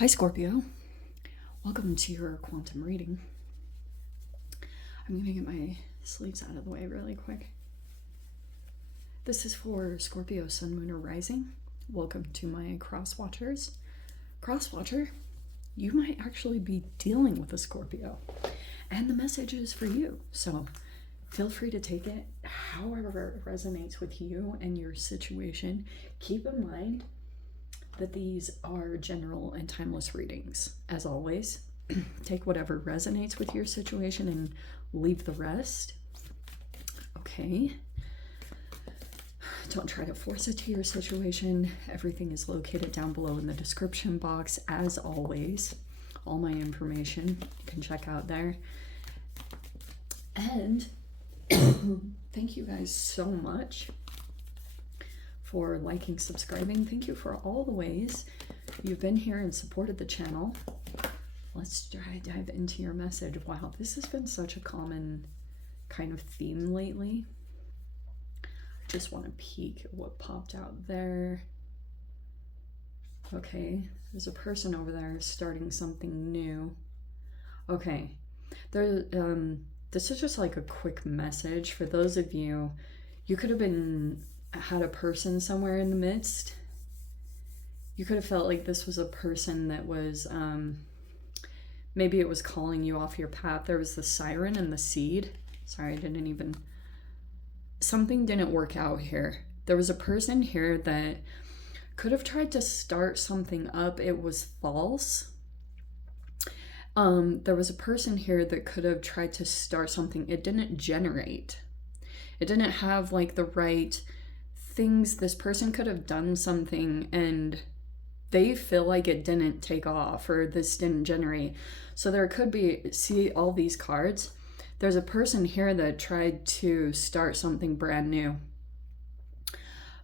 Hi Scorpio, welcome to your quantum reading. I'm going to get my sleeves out of the way really quick. This is for Scorpio, Sun, Moon, or Rising. Welcome to my cross watchers. Cross watcher, you might actually be dealing with a Scorpio, and the message is for you. So feel free to take it however it resonates with you and your situation. Keep in mind that these are general and timeless readings. As always, take whatever resonates with your situation and leave the rest. Okay. Don't try to force it to your situation. Everything is located down below in the description box. As always, all my information you can check out there. And thank you guys so much for liking, subscribing. Thank you for all the ways you've been here and supported the channel. Let's try to dive into your message. Wow, this has been such a common kind of theme lately. Just want to peek at what popped out there. Okay, there's a person over there starting something new. Okay, there. This is just like a quick message for those of you. You could have had a person somewhere in the midst. You could have felt like this was a person that was maybe it was calling you off your path. There was the siren and the seed. Sorry, something didn't work out here. There was a person here that could have tried to start something up. It was false. There was a person here that could have tried to start something. It didn't generate. It didn't have like the right things. This person could have done something and they feel like it didn't take off or this didn't generate. So there could be, see all these cards? There's a person here that tried to start something brand new,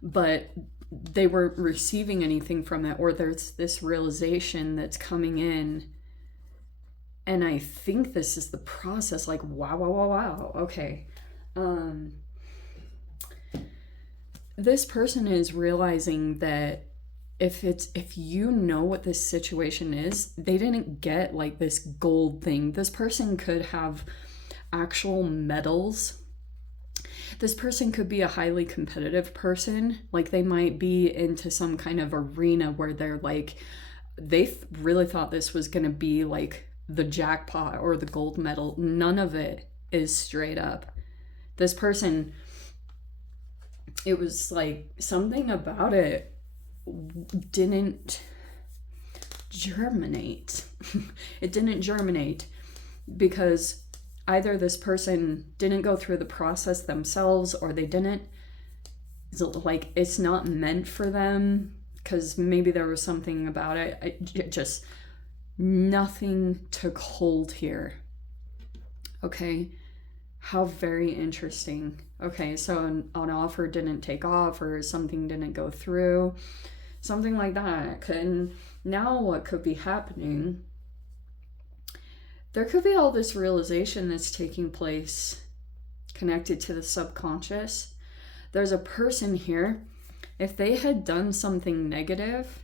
but they weren't receiving anything from it, or there's this realization that's coming in. And I think this is the process, like, wow. Okay. This person is realizing that if you know what this situation is, they didn't get like this gold thing. This person could have actual medals. This person could be a highly competitive person. Like they might be into some kind of arena where they're like, they really thought this was going to be like the jackpot or the gold medal. None of it is straight up. This person, it was like something about it didn't germinate. It didn't germinate because either this person didn't go through the process themselves, or they didn't, like, it's not meant for them because maybe there was something about it. Just nothing took hold here. Okay, how very interesting. Okay, so an offer didn't take off, or something didn't go through, something like that. And now what could be happening, there could be all this realization that's taking place connected to the subconscious. There's a person here, if they had done something negative,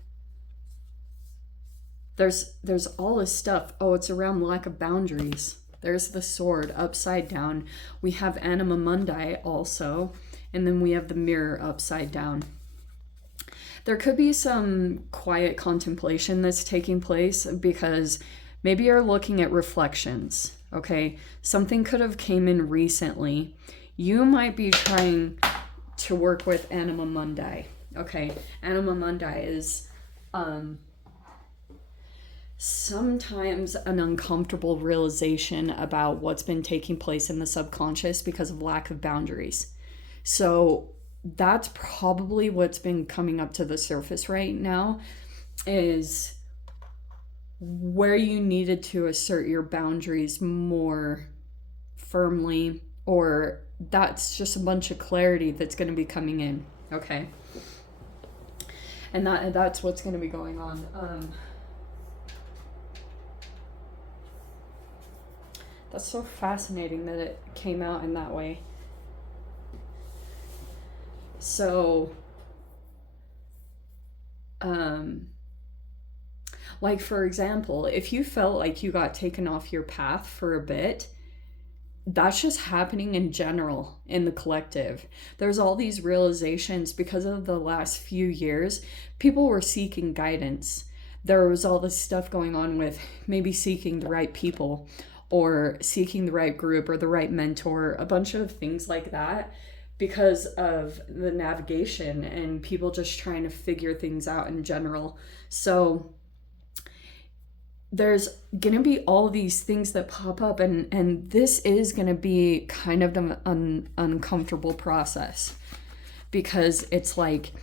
there's all this stuff. Oh, it's around lack of boundaries. There's the sword upside down. We have Anima Mundi also, and then we have the mirror upside down. There could be some quiet contemplation that's taking place because maybe you're looking at reflections, okay? Something could have came in recently. You might be trying to work with Anima Mundi, okay? Anima Mundi is sometimes an uncomfortable realization about what's been taking place in the subconscious because of lack of boundaries. So that's probably what's been coming up to the surface right now, is where you needed to assert your boundaries more firmly, or that's just a bunch of clarity that's going to be coming in, okay? And that's what's going to be going on. That's so fascinating that it came out in that way. So, Like, for example, if you felt like you got taken off your path for a bit, that's just happening in general in the collective. There's all these realizations because of the last few years. People were seeking guidance. There was all this stuff going on with maybe seeking the right people or seeking the right group or the right mentor, a bunch of things like that, because of the navigation and people just trying to figure things out in general. So there's going to be all these things that pop up, and this is going to be kind of an uncomfortable process, because it's like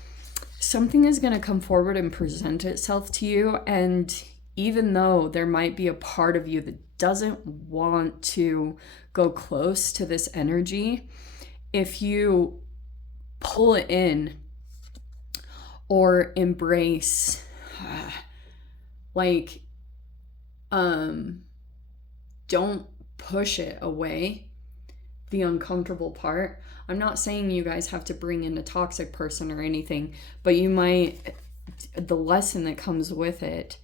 something is going to come forward and present itself to you, and even though there might be a part of you that doesn't want to go close to this energy, if you pull it in or embrace, like, don't push it away, the uncomfortable part. I'm not saying you guys have to bring in a toxic person or anything, but you might, the lesson that comes with it,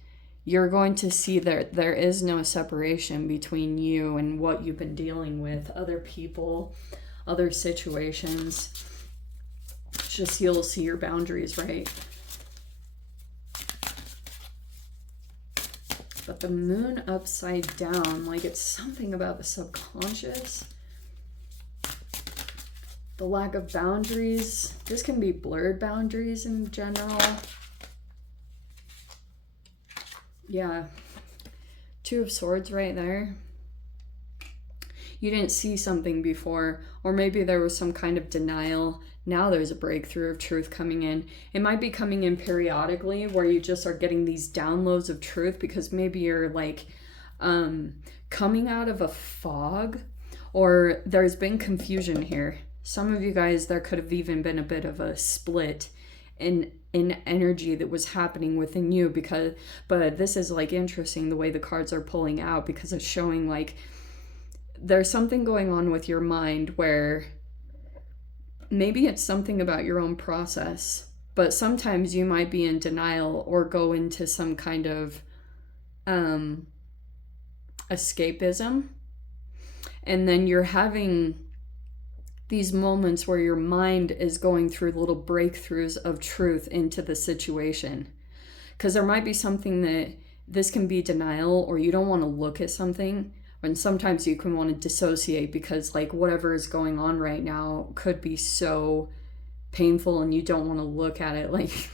you're going to see that there is no separation between you and what you've been dealing with, other people, other situations. It's just you'll see your boundaries, right? But the moon upside down, like, it's something about the subconscious. The lack of boundaries. This can be blurred boundaries in general. Yeah. Two of Swords right there. You didn't see something before, or maybe there was some kind of denial. Now there's a breakthrough of truth coming in. It might be coming in periodically where you just are getting these downloads of truth, because maybe you're like coming out of a fog, or there's been confusion here. Some of you guys, there could have even been a bit of a split in energy that was happening within you, but this is like interesting the way the cards are pulling out, because it's showing like there's something going on with your mind where maybe it's something about your own process, but sometimes you might be in denial or go into some kind of escapism. And then you're having these moments where your mind is going through little breakthroughs of truth into the situation. Because there might be something that this can be denial, or you don't want to look at something. And sometimes you can want to dissociate because like whatever is going on right now could be so painful and you don't want to look at it. Like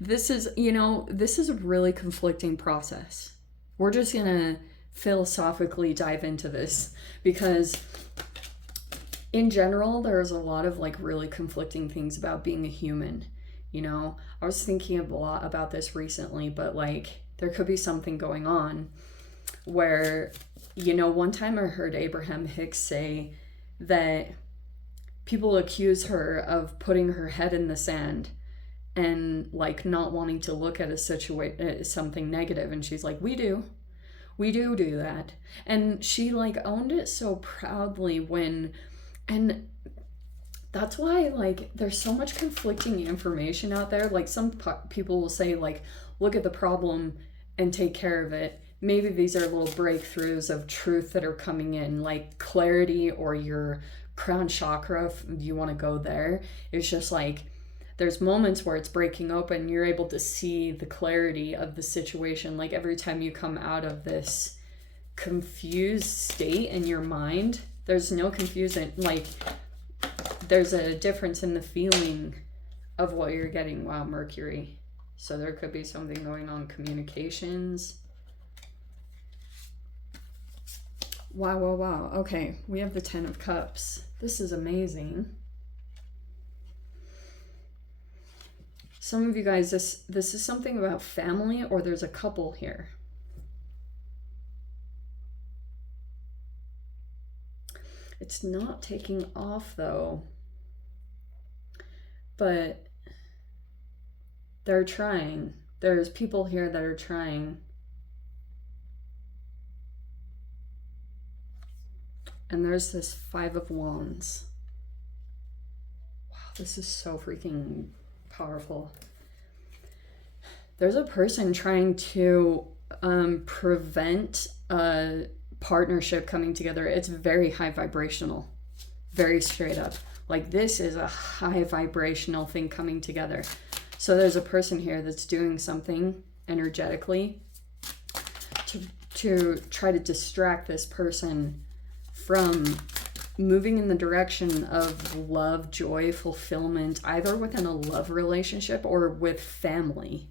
this is a really conflicting process. We're just going to philosophically dive into this, because in general, there's a lot of like really conflicting things about being a human. I was thinking a lot about this recently, but like there could be something going on where, one time I heard Abraham Hicks say that people accuse her of putting her head in the sand and like not wanting to look at a something negative. And she's like, we do that. And she like owned it so proudly and that's why like there's so much conflicting information out there. Like some people will say like, look at the problem and take care of it. Maybe these are little breakthroughs of truth that are coming in, like clarity or your crown chakra, if you want to go there. It's just like there's moments where it's breaking open. You're able to see the clarity of the situation. Like every time you come out of this confused state in your mind, there's no confusion. Like there's a difference in the feeling of what you're getting. Wow, Mercury. So there could be something going on, communications. Wow. Okay, we have the 10 of Cups. This is amazing. Some of you guys, this is something about family, or there's a couple here. It's not taking off though, but they're trying. There's people here that are trying. And there's this 5 of Wands. Wow, this is so freaking powerful. There's a person trying to prevent a partnership coming together. It's very high vibrational, very straight up. Like, this is a high vibrational thing coming together. So there's a person here that's doing something energetically to try to distract this person from moving in the direction of love, joy, fulfillment, either within a love relationship or with family,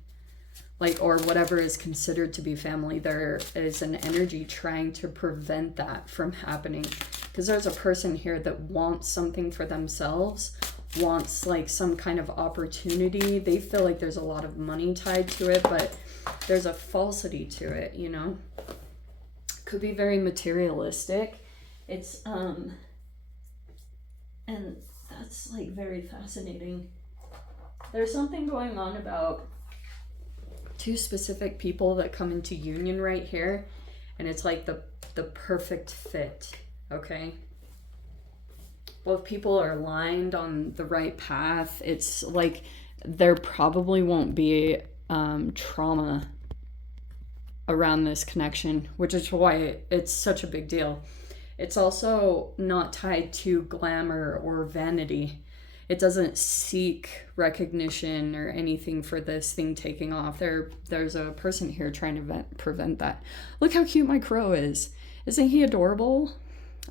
like, or whatever is considered to be family. There is an energy trying to prevent that from happening, because there's a person here that wants something for themselves, wants like some kind of opportunity. They feel like there's a lot of money tied to it, but there's a falsity to it, you know. Could be very materialistic. It's and that's like very fascinating. There's something going on about two specific people that come into union right here, and it's like the perfect fit. Okay, both people are aligned on the right path. It's like there probably won't be trauma around this connection, which is why it's such a big deal. It's also not tied to glamour or vanity. It doesn't seek recognition or anything for this thing taking off. There's a person here trying to prevent that. Look how cute my crow is. Isn't he adorable?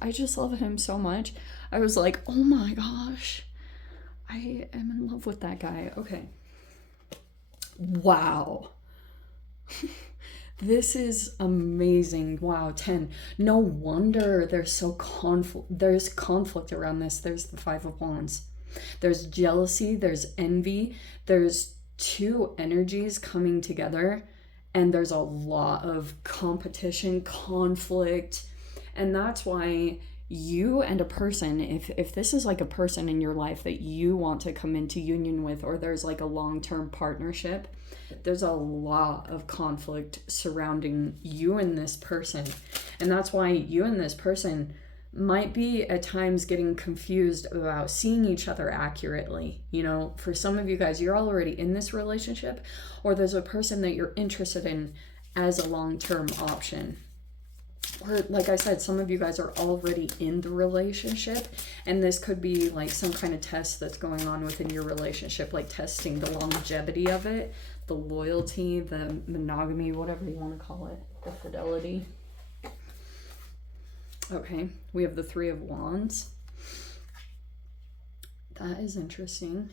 I just love him so much. I was like, oh my gosh, I am in love with that guy. Okay. Wow. This is amazing. Wow, 10. No wonder there's conflict around this. There's the 5 of Wands. There's jealousy, there's envy, there's two energies coming together, and there's a lot of competition, conflict. And that's why you and a person, if this is like a person in your life that you want to come into union with, or there's like a long-term partnership, there's a lot of conflict surrounding you and this person. And that's why you and this person might be at times getting confused about seeing each other accurately. You know, for some of you guys, you're already in this relationship, or there's a person that you're interested in as a long-term option. Or like I said, some of you guys are already in the relationship, and this could be like some kind of test that's going on within your relationship, like testing the longevity of it, the loyalty, the monogamy, whatever you want to call it, the fidelity. Okay, we have the 3 of Wands. That is interesting.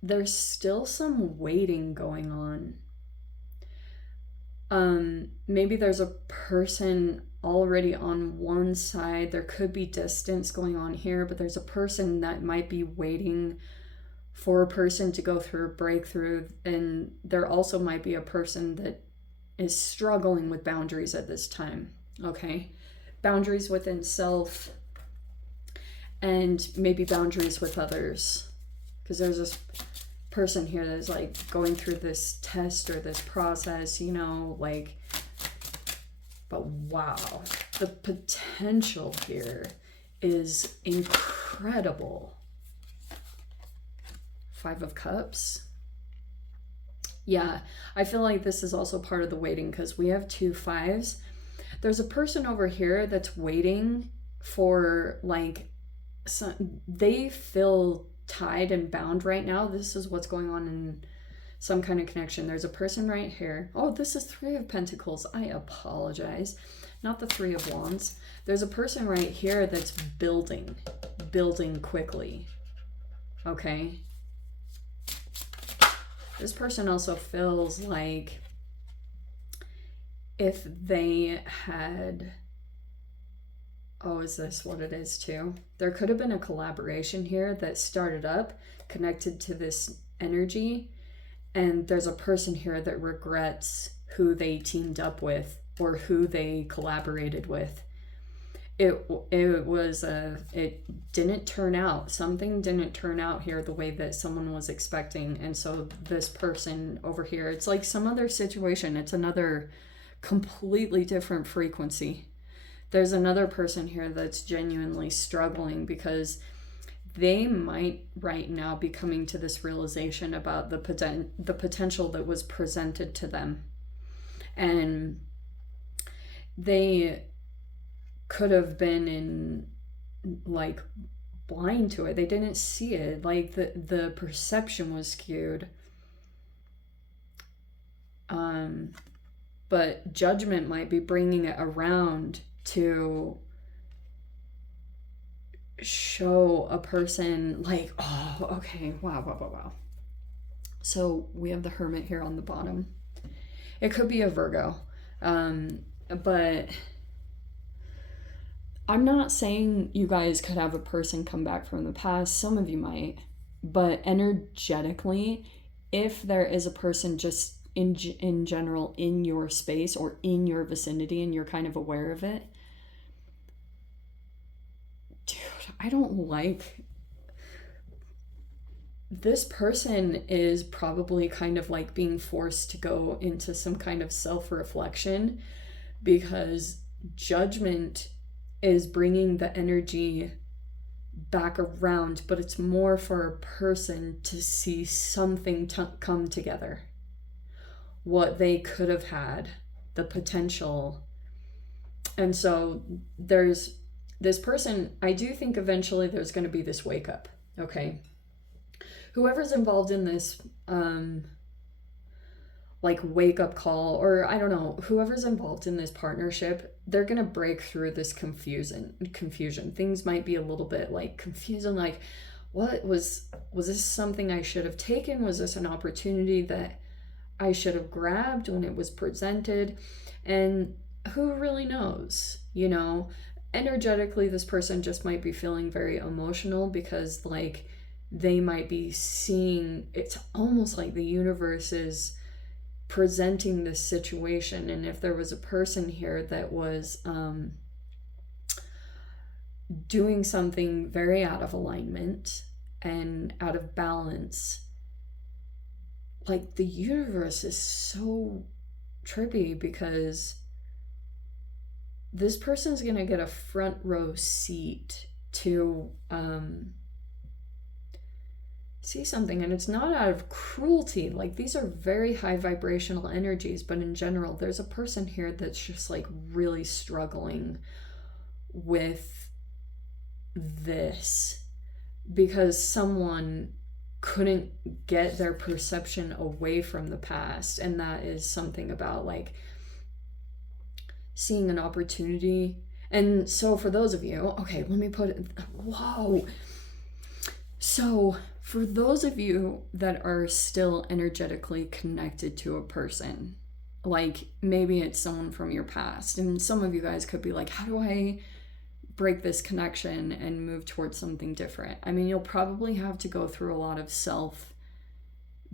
There's still some waiting going on. Maybe there's a person already on one side. There could be distance going on here, but there's a person that might be waiting for a person to go through a breakthrough. And there also might be a person that is struggling with boundaries at this time. Okay, boundaries within self, and maybe boundaries with others, because there's this person here that's like going through this test or this process, you know, like, but wow, the potential here is incredible. 5 of Cups. Yeah, I feel like this is also part of the waiting, because we have 2 5s. There's a person over here that's waiting for like they feel tied and bound right now. This is what's going on in some kind of connection. There's a person right here. Oh, this is 3 of Pentacles. I apologize. Not the 3 of Wands. There's a person right here that's building quickly. Okay. This person also feels like if they had, oh, is this what it is too? There could have been a collaboration here that started up, connected to this energy, and there's a person here that regrets who they teamed up with or who they collaborated with. It didn't turn out. Something didn't turn out here the way that someone was expecting. And so this person over here, it's like some other situation. It's another completely different frequency. There's another person here that's genuinely struggling because they might right now be coming to this realization about the potential that was presented to them. And they could have been in like blind to it. They didn't see it. Like the perception was skewed. But judgment might be bringing it around to show a person like, oh, okay, wow. So we have the Hermit here on the bottom. It could be a Virgo. But I'm not saying you guys could have a person come back from the past. Some of you might. But energetically, if there is a person just in general in your space or in your vicinity and you're kind of aware of it, dude, I don't like... This person is probably kind of like being forced to go into some kind of self-reflection, because judgment is bringing the energy back around, but it's more for a person to see something come together. What they could have had, the potential. And so there's this person, I do think eventually there's going to be this wake up, okay? Whoever's involved in this, like wake up call, or I don't know, whoever's involved in this partnership, they're going to break through this confusion. Things might be a little bit like confusing, like, what was this something I should have taken? Was this an opportunity that I should have grabbed when it was presented? And who really knows, you know? Energetically, this person just might be feeling very emotional because like they might be seeing, it's almost like the universe is presenting this situation. And if there was a person here that was doing something very out of alignment and out of balance, like the universe is so trippy, because this person's gonna get a front row seat to see something. And it's not out of cruelty, like these are very high vibrational energies, but in general there's a person here that's just like really struggling with this because someone couldn't get their perception away from the past. And that is something about like seeing an opportunity. And so for those of you, okay, let me put it, whoa. So for those of you that are still energetically connected to a person, like maybe it's someone from your past, and some of you guys could be like, how do I break this connection and move towards something different? I mean, you'll probably have to go through a lot of self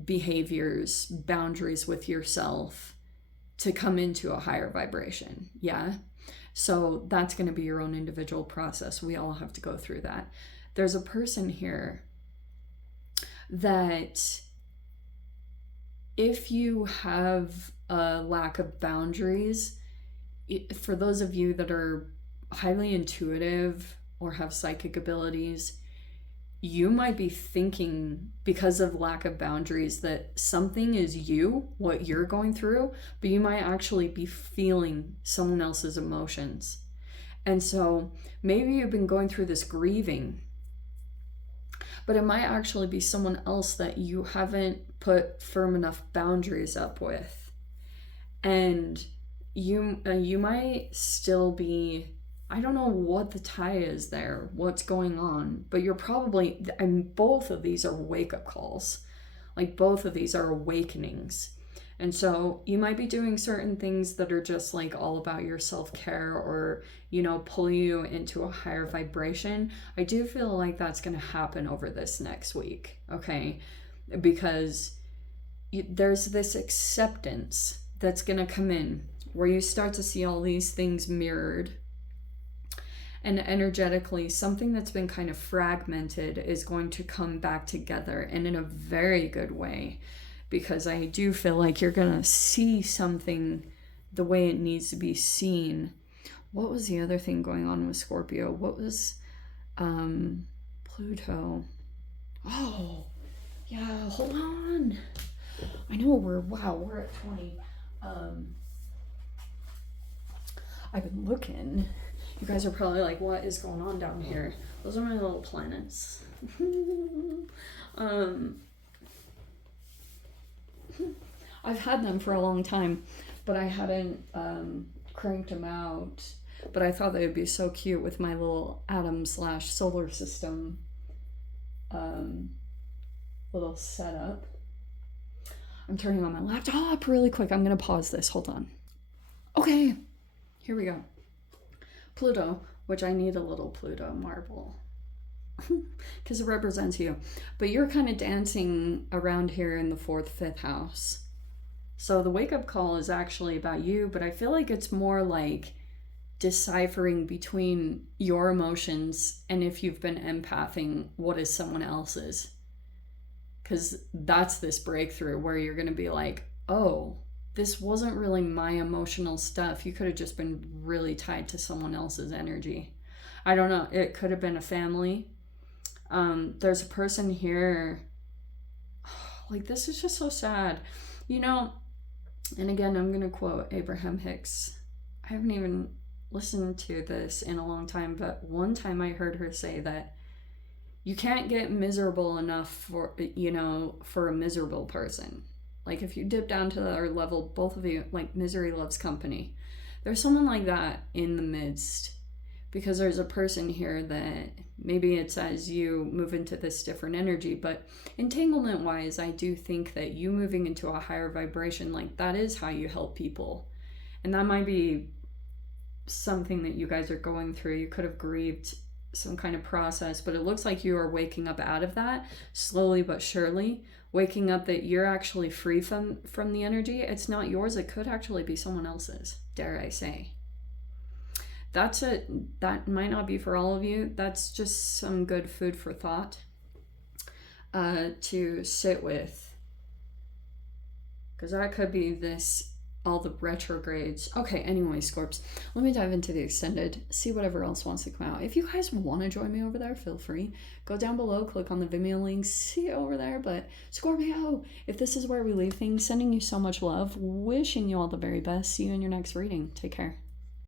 behaviors, boundaries with yourself to come into a higher vibration. Yeah. So that's going to be your own individual process. We all have to go through that. There's a person here that if you have a lack of boundaries, for those of you that are highly intuitive or have psychic abilities, you might be thinking, because of lack of boundaries, that something is you, what you're going through, but you might actually be feeling someone else's emotions. And so maybe you've been going through this grieving, but it might actually be someone else that you haven't put firm enough boundaries up with. And you might still be, I don't know what the tie is there, what's going on, but you're probably, I mean, both of these are wake-up calls. Like both of these are awakenings. And so you might be doing certain things that are just like all about your self-care, or, you know, pull you into a higher vibration. I do feel like that's going to happen over this next week, okay? Because there's this acceptance that's going to come in where you start to see all these things mirrored. And energetically, something that's been kind of fragmented is going to come back together, and in a very good way. Because I do feel like you're going to see something the way it needs to be seen. What was the other thing going on with Scorpio? What was Pluto. Oh, yeah, hold on. I know we're at 20. I've been looking. You guys are probably like, what is going on down here? Those are my little planets. I've had them for a long time, but I hadn't cranked them out. But I thought they would be so cute with my little atom/solar system little setup. I'm turning on my laptop really quick. I'm going to pause this. Hold on. Okay, here we go. Pluto, which I need a little Pluto marble because it represents you. But you're kind of dancing around here in the 4th, 5th house. So the wake-up call is actually about you, but I feel like it's more like deciphering between your emotions and if you've been empathing what is someone else's. Because that's this breakthrough where you're going to be like, oh, this wasn't really my emotional stuff. You could have just been really tied to someone else's energy. I don't know. It could have been a family. There's a person here. Like, this is just so sad. You know, and again, I'm going to quote Abraham Hicks. I haven't even listened to this in a long time, but one time I heard her say that you can't get miserable enough for a miserable person. Like, if you dip down to their level, both of you, like, misery loves company. There's someone like that in the midst, because there's a person here that maybe it's as you move into this different energy, but entanglement wise, I do think that you moving into a higher vibration, like, that is how you help people. And that might be something that you guys are going through. You could have grieved some kind of process, but it looks like you are waking up out of that slowly but surely, waking up that you're actually free from the energy. It's not yours. It could actually be someone else's, dare I say. That might not be for all of you. That's just some good food for thought to sit with, because that could be all the retrogrades. Okay, anyway, Scorps, let me dive into the extended, see whatever else wants to come out. If you guys want to join me over there, feel free. Go down below, click on the Vimeo link, see it over there. But Scorpio, if this is where we leave things, sending you so much love, wishing you all the very best. See you in your next reading. Take care.